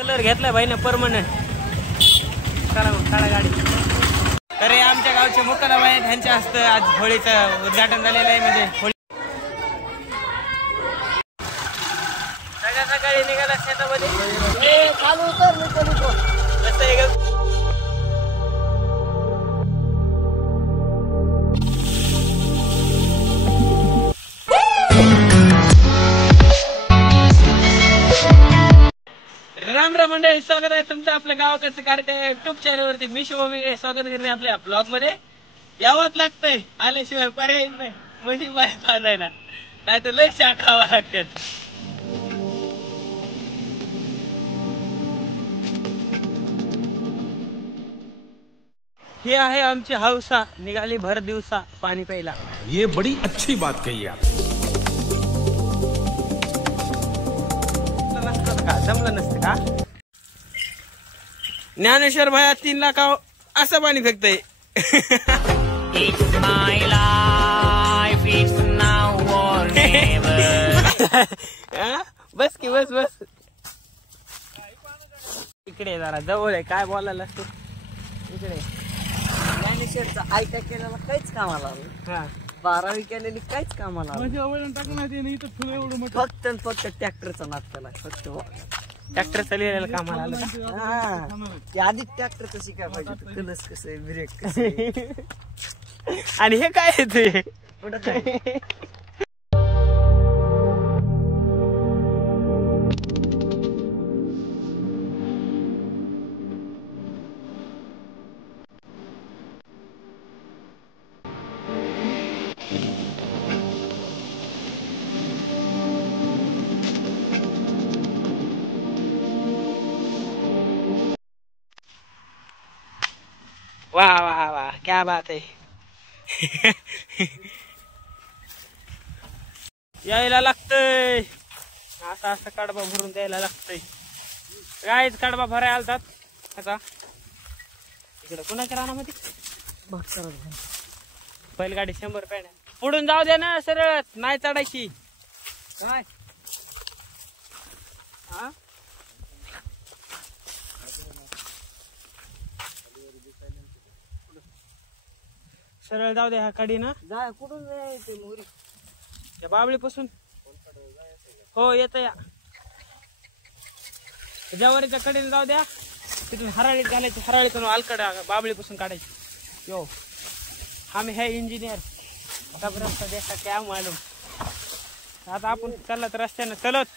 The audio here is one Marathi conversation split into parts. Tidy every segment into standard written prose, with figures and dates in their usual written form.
कलर घेतलाय भाई ना परमनंट. चला मग काढा गाडी. तर हे आमच्या गावचे मुक्काम आहेत, ह्यांच्या हस्ते आज होळीचं उद्घाटन झालेलं आहे. म्हणजे होळी सकाळी निघाला शेतामध्ये. राम राम मंडळी, स्वागत आहे तुमचं आपल्या गावाकडचं कार्यक्रम युट्यूब चॅनल वरती. मी शुभमी स्वागत करते आपल्या ब्लॉग मध्ये. यावंच लागतंय, आल्याशिवाय पर्याय नाही. म्हणजे बाहेर बांधायला नाही तर लय चहा खावा लागतात. हे आहे आमची हौसा, निघाली भर दिवसा पाणी प्यायला. ये बड़ी अच्छी बात कही आप. जमलं नसतं का? ज्ञानेश्वर भाया 3 लाख असं पाणी फेकतय. बस की बस बस. इकडे जरा जवळ आहे, काय बोलायला असतो इकडे. ज्ञानेश्वरचा आयटा केलेला काहीच कामाला आलं. 12वी केलेली काहीच कामाला आलं. फक्त फक्त ट्रॅक्टरचा नाद केला. फक्त ट्रॅक्टर चाललेलं कामाला आलं. आधी ट्रॅक्टरचं शिकाय पाहिजे. कलस कसं आहे, ब्रेक कसं. आणि हे काय येते वाह वाह वाह, क्या बात आहे. यायला लागतंय असा असा कडबा भरून द्यायला लागतंय. कायच कडबा भरायला आलतात आता इकडे कुणाच्या रानामध्ये. बैलगाडी 100 पेड्या पुढून जाऊ दे ना, सरळ नाही चढायची. काय हा सरळ जाऊ दे. ह्या कडे ना जाय. कुठून जायचं मोरी? या बाबळीपासून. हो येत या जवारीच्या कडेने जाऊ द्या. तिथून हराळीत घालायची, हराळीतून अलकड बाबळीपासून काढायची. यो आम्ही है इंजिनियर, सब रस्ता देखा क्या मालूम. आता आपण चालत रस्त्यानं चलत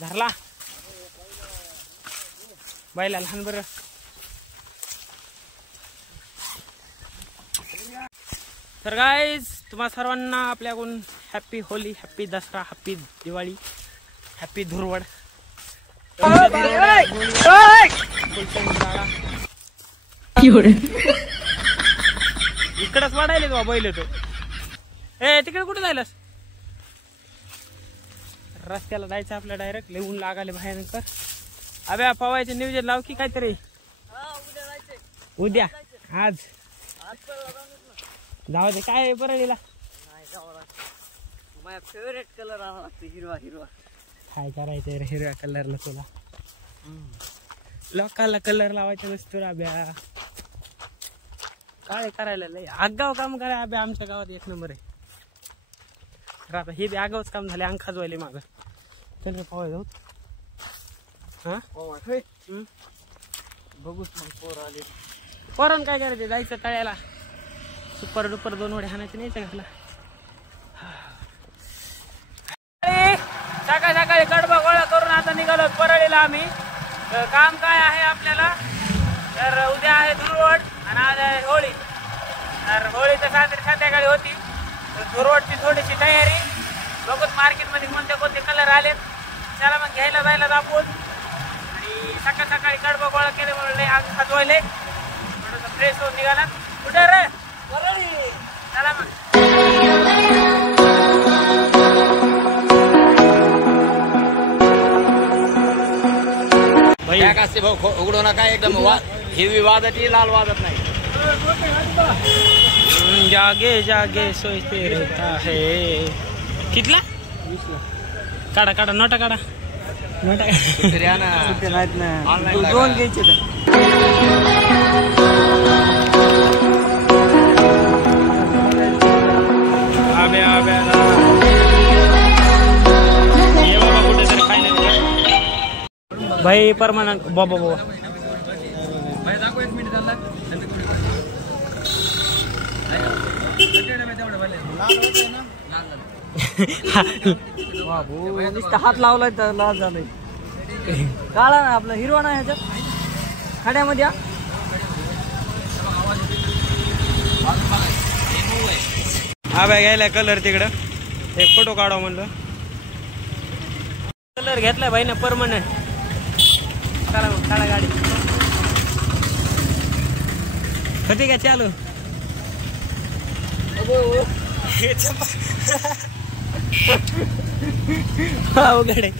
धरला बायला लहान बरं. तर गाईज तुम्हा सर्वांना आपल्याकडून happy Holi, happy Dussehra, happy Diwali, happy Dhurwad. इकडच वाढायले का बैल तो. ए तिकडे कुठे जायलास? रस्त्याला जायचं आपल्या डायरेक्ट. लिहून लागाले भयानकर. अबे पवायचे नियोजन लाव की काहीतरी. उद्या आज जाऊ दे. काय परळीला माझा फेवरेट कलर आला लागतो हिरवा हिरवा. काय करायचं रे हिरव्या कलरला तुला? लोकांना कलर लावायचा नसतो राब्या. काय करायला लय आगाव काम करा अभ्या. आमच्या गावात 1 नंबर आहे. आता हे बी आगावच काम झाले. अंग खाजवायले माग. चल पवाय जाऊ. हा बघूच मग पोर आले. पोरान काय करायचं? जायचं तळ्याला. सुपर डुपर 2 उड्या हाणायचं नाही घातला. सकाळी सकाळी कडबा गोळा करून आता निघालो परळीला आम्ही. काम काय आहे आपल्याला? तर उद्या आहे धुरवड आणि आज आहे होळी. तर होळी तर संध्याकाळी होती. धुरवडची थोडीशी तयारी. बघूत मार्केटमध्ये कोणते कलर आलेत. चला मग घ्यायला जायला दाखवून. आणि सकाळ सकाळी कडबा गोळा केल्यामुळे अंग खाजवायले. थोडंसं फ्रेश होऊन निघाला. कुठे रे? चला मग. उघडू नका एकदम. हिरवी वाजत लाल वाजत नाही. जागे जागे सोचते रहता है. कितला? 20 ला. काढा काढा नोटा काढा. तरी आणा. ते नाहीत ना Online ला दोन का? घ्यायचे तर भाई परमानंट बाबा बाबा नुसतं हात लावलाय तर लाल झालंय. काळा ना आपला हिरवा ना ह्याच्यात खड्यामध्ये आब्या घ्यायला कलर तिकडं एक फोटो काढा म्हणलं. कलर घेतलाय भाई ना परमनंट. काढा गाडी होती का चालू. अवघडे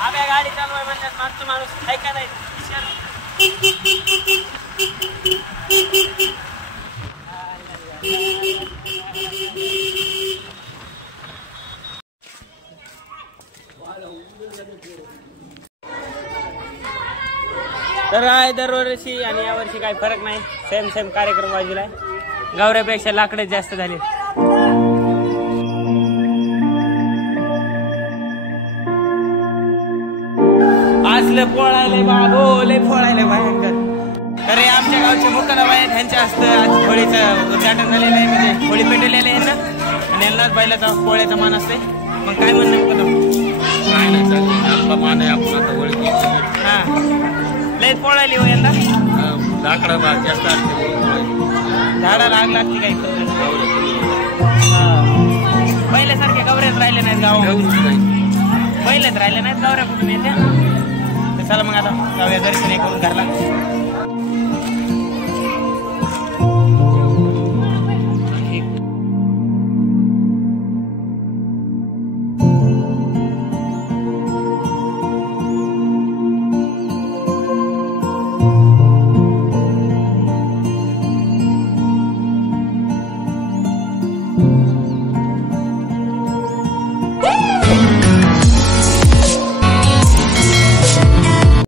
आब्या गाडी चालवाय म्हणल्यात मागचं माणूस ऐका नाही. तर आहे दरवर्षी आणि यावर्षी काही फरक नाही. सेम कार्यक्रम बाजूला आहे. गावऱ्यापेक्षा लाकडे जास्त झाले. आज लय पोळायले बाबो लय फोळायले भयंकर. तर हे आमच्या गावचे मुक्काम आहेत ह्यांच्या असतं आज होळीचं उद्घाटन झालेलं आहे. म्हणजे होळी पेटवलेली आहे ना आणि यांनाच बैलाचा पोळ्याचा मान असते. मग काय म्हणणं काय नाही चाललंय. आपला मान आहे आपण आता होळी. हा लय पोळायली हो यंदा. लाकडा जास्त असते. झाडाला आग लागते काही. पहिल्यासारखे गवऱ्याच राहिले नाहीत गावामध्ये. पहिलेच राहिले नाहीत गवऱ्या कुठून येत्या. चला मग आता जाऊया दर्शन करून घरला.